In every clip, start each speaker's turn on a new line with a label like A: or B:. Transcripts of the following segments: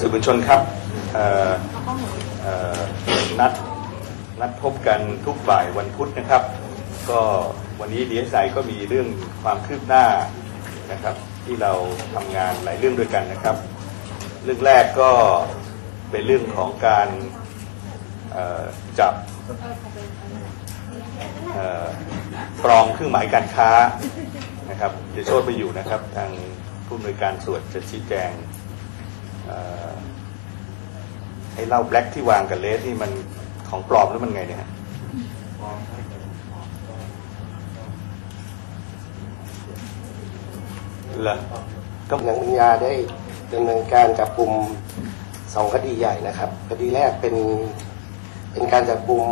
A: สื่อมวลชนครับนัดนัดพบกันทุกบ่ายวันพุธนะครับ ก็วันนี้ดีเอสไอก็มีเรื่องความคืบหน้านะครับ ที่เราทำงานหลายเรื่องด้วยกันนะครับ เรื่องแรกก็เป็นเรื่องของการจับเอ่อปลอมเครื่องหมายการค้านะครับเดี๋ยวโชดไปอยู่นะครับ ทางผู้อำนวยการส่วนจะชี้แจง ไอ้เหล้าแบล็กที่วางกับเลสนี่มันของปลอมหรือมันไงเนี่ยฮะเหรอก็
B: หนังปัญญาได้ดำเนินการจับกลุ่มสองคดีใหญ่นะครับคดีแรกเป็นเป็นการจับกลุ่ม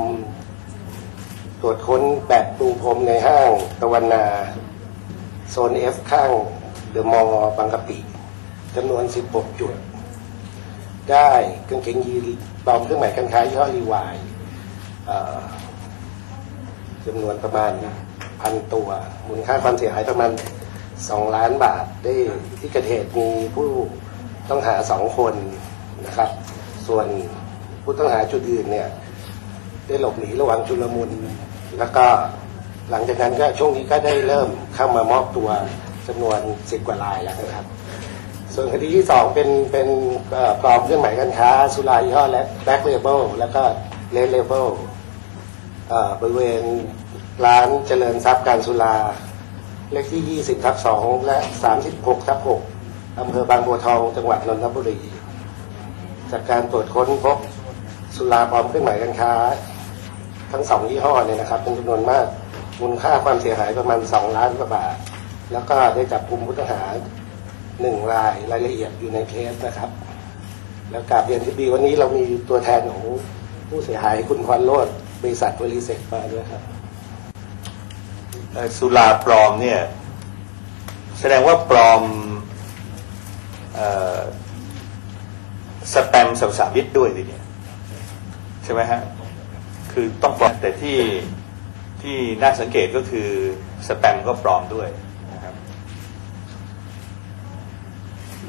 B: ตรวจค้นแปดปูพรมในห้างตะวันนา โซนเอฟข้างเดอะมอลล์บางกะปิจำนวน 16 จุด ได้กางเกงยีนปลอมเครื่องหมายการค้ายี่ห้อรีวายจำนวนประมาณพันตัว มูลค่าความเสียหายประมาณ 2 ล้านบาท ได้ที่เกิดเหตุมีผู้ต้องหาสองคนนะครับ ส่วนผู้ต้องหาจุดอื่นเนี่ยได้หลบหนีระหว่างชุลมุนแล้วก็หลังจากนั้นก็ช่วงนี้ก็ได้เริ่มเข้ามามอบตัวจำนวนสิบกว่ารายแล้วนะครับ ส่วนคดีที่สองเป็นเป็นปลอมเครื่องหมายการค้า สุรายี่ห้อและแบ็คเลเบลแล้วก็เลดเลเบลบริเวณร้านเจริญทรัพย์การสุราเลขที่ 20ทับ2และ 36ทับ6อำเภอบางบัวทองจังหวัดนนทบุรี จากการตรวจค้นพบสุราปลอมเครื่องหมายการค้า ทั้งสองยี่ห้อเนี่ยนะครับ เป็นจำนวนมากมูลค่าความเสียหายประมาณ 2 ล้านกว่าบาท แล้วก็ได้จับกลุ่มผู้ต้องหา หนึ่งรายรายละเอียดอยู่ในเคสนะครับ แล้วกาบเรียนที่ดีวันนี้เรามีตัวแทนของผู้เสียหายคุณพรโรดบริษัทบริเซกมาด้วยครับ
A: สุราปลอมเนี่ย แสดงว่าปลอมออสแตมสัมสามิตด้วยดิเนี่ยใช่ไหมฮะคือต้องปลอมแต่ที่ที่น่าสังเกตก็คือสแตมก็ปลอมด้วยนะครับ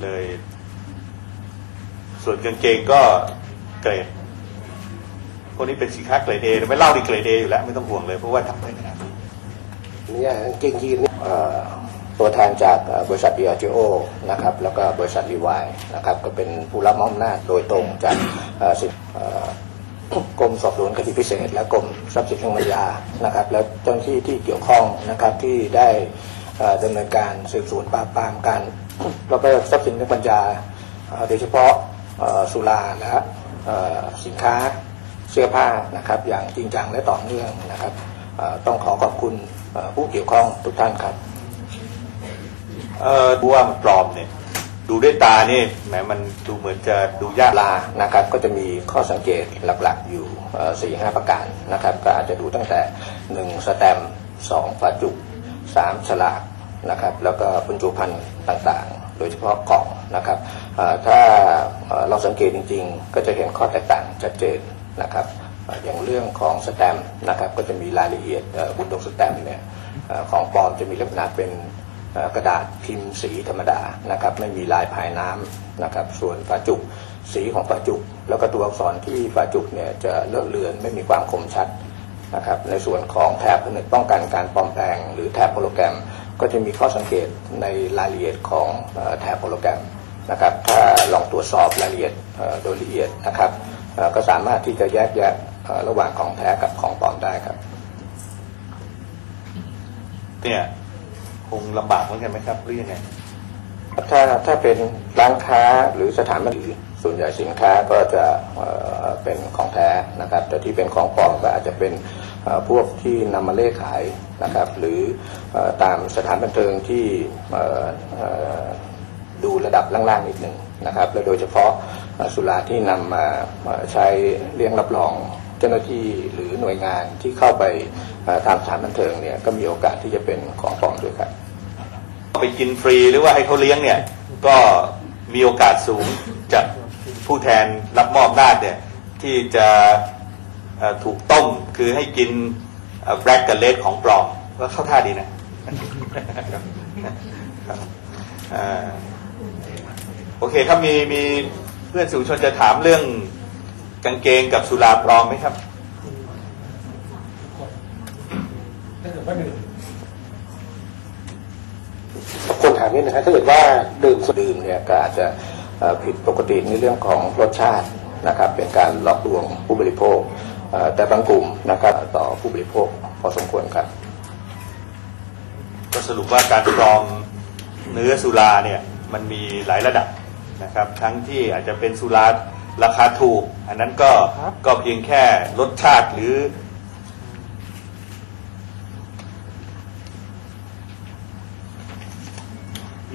A: เลย ส่วนกางเกงก็เกรดพวกนี้เป็นสินค้าเกรดเอไม่เล่าดีเกรดเออยู่แล้วไม่ต้องห่วงเลยเพราะว่าทำได้ขนาดนี้
B: เนี่ยกางเกงยีน
C: ตัวแทนจากบริษัท Diageo นะครับแล้วก็บริษัทรีวายนะครับก็เป็นผู้รับมอบอำนาโดยตรงจากกรมสอบสวนคดีพิเศษ และกรมทรัพย์สินทางปัญญานะครับ แล้วเจ้าหน้าที่ที่เกี่ยวข้องนะครับที่ได้ ดำเนินการสืบสวนปราบปรามการระเบิดทรัพย์สินทางปัญญาเอ่อโดยเฉพาะเอ่อสุราและเอ่อสินค้าเสื้อผ้านะครับอย่างจริงจังและต่อเนื่องนะครับเอ่อต้องขอขอบคุณเอ่อผู้เกี่ยวข้องทุกท่านครับ
A: เออดูว่ามันปลอมเนี่ยดูด้วยตานี่แหมมันดูเหมือนจะดูยาก
C: ลานะครับ ก็จะมีข้อสังเกตหลักๆอยู่สี่ห้าประการนะครับ ก็อาจจะดูตั้งแต่หนึ่งสแตมป์สองฝาจุกสามฉลาก นะครับแล้วก็บรรจุภัณฑ์ต่างๆ โดยเฉพาะกล่องนะครับถ้าเราสังเกตจริง ๆ ก็จะเห็นข้อแตกต่างชัดเจนนะครับอย่างเรื่องของสแตมป์นะครับก็จะมีรายละเอียดบุตรสแตมป์เนี่ยของปลอมจะมีลักษณะเป็นกระดาษพิมพ์สีธรรมดานะครับไม่มีลายภายน้ำนะครับส่วนฝาจุกสีของฝาจุก แล้วก็ตัวอักษรที่ฝาจุกเนี่ยจะเลอะเลือนไม่มีความคมชัดนะครับในส่วนของแถบผนึกป้องกันการปลอมแปลง หรือแถบโฮโลแกรม ก็จะมีข้อสังเกตในรายละเอียดของเอ่อแถบโฮโลแกรมนะครับถ้าลองตรวจสอบรายละเอียดเอ่อโดยละเอียดนะครับเอ่อก็สามารถที่จะแยกแยะเอ่อระหว่างของแท้กับของปลอมได้ครับ
A: เนี่ยคงลำบากเหมือนกันไหมครับหรือยังไง
C: ถ้าถ้าเป็นร้านค้าหรือสถานบันเทิงส่วนใหญ่สินค้าก็จะเอ่อเป็นของแท้นะครับ แต่ที่เป็นของปลอมก็อาจจะเป็นเอ่อ พวกที่นำมาเล่ขายนะครับ หรือตามสถานบันเทิงที่ดูระดับล่างๆนิดหนึ่งนะครับและโดยเฉพาะสุราที่นำมาใช้เลี้ยงรับรองเจ้าหน้าที่หรือหน่วยงานที่เข้าไปตามสถานบันเทิงเนี่ยก็มีโอกาสที่จะเป็นของปลอมด้วยครับ
A: ไปกินฟรีหรือว่าให้เขาเลี้ยงเนี่ยก็มีโอกาสสูงจากผู้แทนรับมอบอำนาเนี่ยที่จะ ถูกต้มคือให้กินแบล็กกับเลดของปลอมก็เข้าท่าดีนะโอเคครับมีมีเพื่อนสื่อชนจะถามเรื่องกางเกงกับสุราปลอมไหมครับ
B: คนถามนิดนะครับถ้าเกิดว่าดื่มส
C: ดื่มเนี่ยก็อาจจะผิดปกติในเรื่องของรสชาตินะครับ เป็นการหลอกลวงผู้บริโภค แต่บางกลุ่มนะครับต่อผู้บริโภคพอสมควรครับ
A: ก็สรุปว่าการปลอมเนื้อสุราเนี่ยมันมีหลายระดับนะครับ ทั้งที่อาจจะเป็นสุราราคาถูก อันนั้นก็ก็เพียงแค่รสชาติหรือ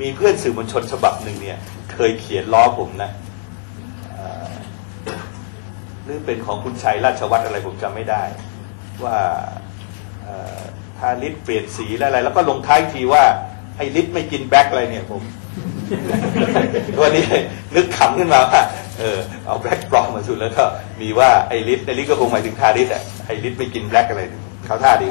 A: มีเพื่อนสื่อมวลชนฉบับหนึ่งเนี่ย เคยเขียนล้อผมนะเอ่อ หรือเป็นของคุณชัยราชวัตรอะไรผมจำไม่ได้ ว่าเอ่อถ้าลิตเปลี่ยนสีแล้วอะไร แล้วก็ลงท้ายทีว่าให้ลิตไม่กินแบล็คอะไรเนี่ยผมวันนี้นึกขำขึ้นมาว่าเออเอาแบล็คปลอมมาสุดแล้วก็มีว่าไอ้ลิตไอ้ลิตก็คงหมายถึงทาริสอะไอ้ลิตไม่กินแบล็คอะไรเขาท่าดี